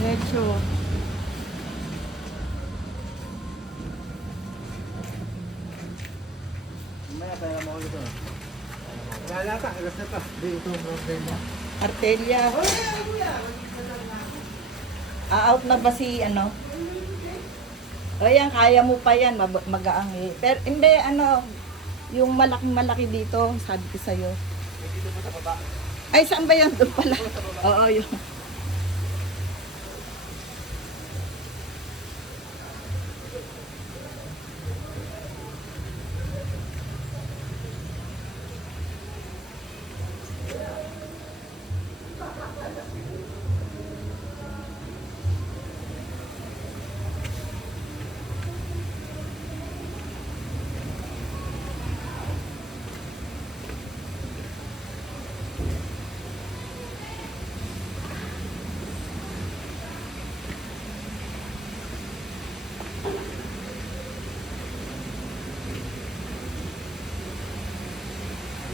Diretso. Mamaya pera mo ulit ito. Lalata, alas na pa. Dito ang problema. Artelia. Out na ba si ano? O yan, kaya mo pa yan, magaang eh. Pero hindi, ano, yung malaking-malaki dito, sabi ko sa'yo. Dito mo sa baba. Ay, saan ba yun? Doon pala. Oo, yun.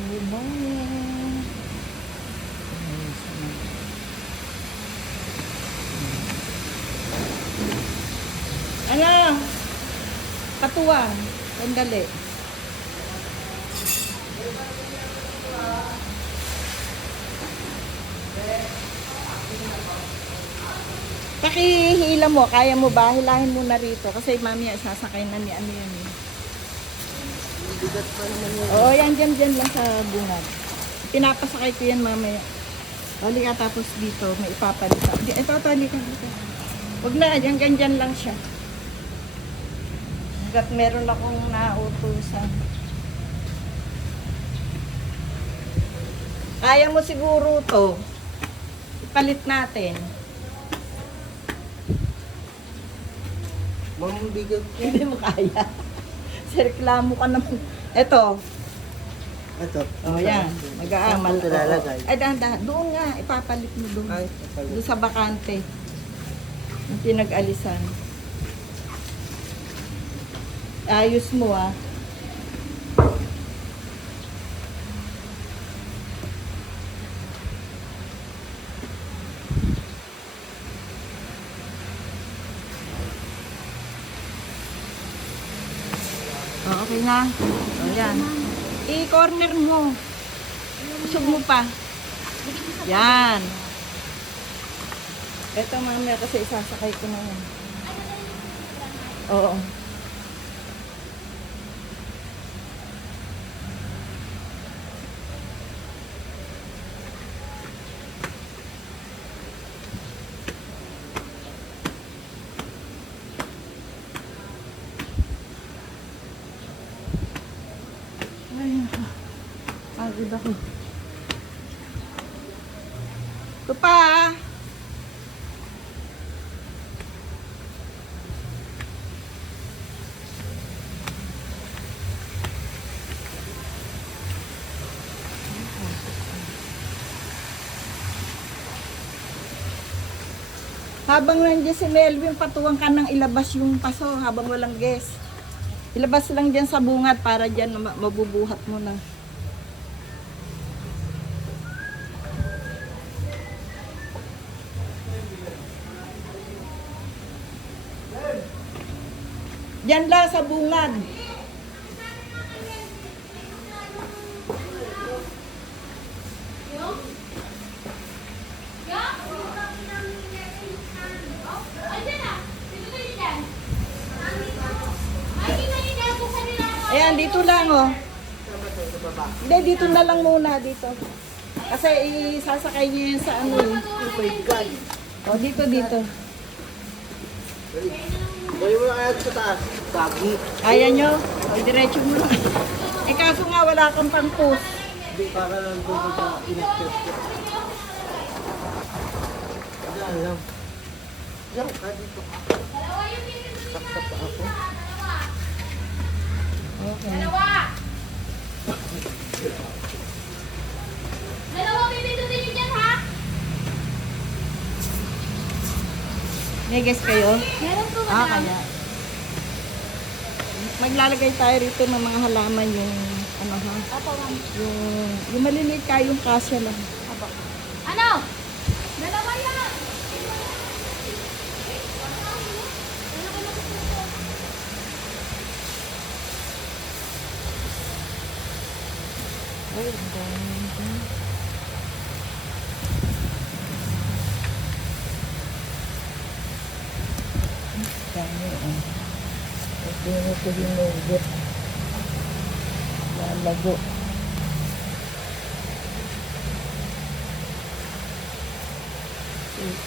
Good morning. Ano? Katuwang. Sandali. Pakihila mo. Kaya mo ba? Hilahin mo na rito. Kasi mamaya sasakay na ni ano yan eh. Bigat pa naman yun. Oo, yan dyan lang sa bungad. Pinapasakay ko yan mamaya. Hali ka tapos dito, may ipapalit ka. Ito, hali ka dito. Huwag na, dyan lang siya. Hanggat meron akong nautusan. Kaya mo siguro to. Ipalit natin. Mambigat. Hindi mo kaya. Reklamo ka naman. Ito. Ito. Oh, yan. Mag-aamal. Ito lalagay. Ay, dahan-dahan. Doon nga. Ipapalit mo doon. Ay, Doon sa bakante. Yung pinag-alisan. Ayos mo ah. Oh, okay na. Oh, yan. I-corner mo. Usog mo pa. Yan. Ito mamaya kasi isasakay ko na yan. Oo. Ay, pagod ako. Ito pa. Habang nandiyan si Melvin, patuwang ka nang ilabas yung paso habang walang guest. Ilabas lang dyan sa bungad para dyan mabubuhat mo na. Dyan lang sa bungad. Ayan, dito lang oh. Hindi, dito na lang muna dito. Kasi isasakay niya yun sa ano eh. Oh my God. O, dito. Gawin mo na kaya sa taas. Gagi. Kaya nyo? O, diretso mo lang. Eh, kaso nga wala kang pang-post. Hindi, para lang doon sa in-access ko. Diyan lang. Diyan ka dito. Saksak pa ako. Okay. Dalawa bibindutin niyo dyan, ha? May guess kayo? Meron po, Kaya. Maglalagay tayo rito ng mga halaman yung ano ha? Apo, ma'am. Yung maliliit ka, yung kasya lang. Apo. Ano? Dalawa yan! dami. Hindi mo ito hinugot. Lalago. Ito,